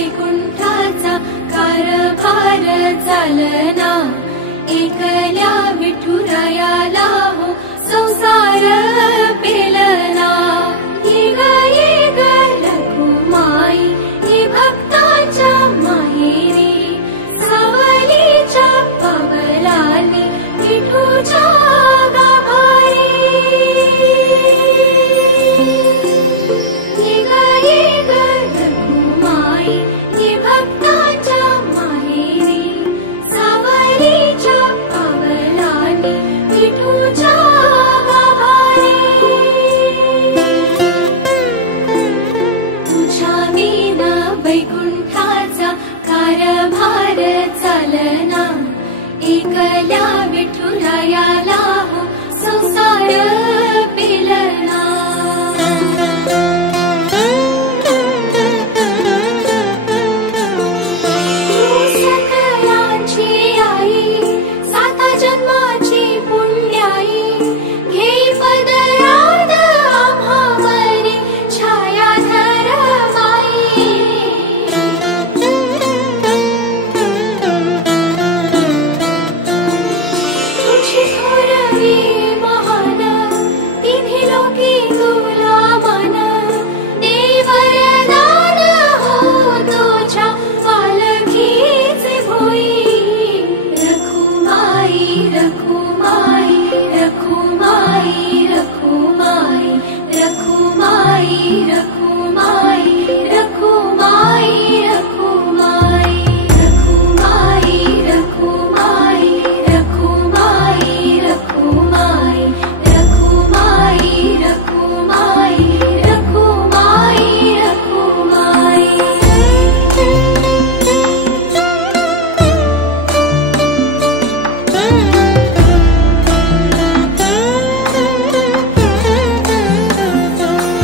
वैकुंठाचा कारभार चालना, एकल्या विठुरायाला हो संसार पेलना। ये ग रखुमाई हे भक्ताच्या माहेरी, सावलीच्या पावलांनी विठूच्या गाभारी। ये ग रखुमाई हे भक्ताच्या माहेरी, सावलीच्या पावलांनी विठूच्या गाभारी। तुझ्या विना वैकुंठाचा कारभार चालना, एकल्या विठुरायाला हो संसार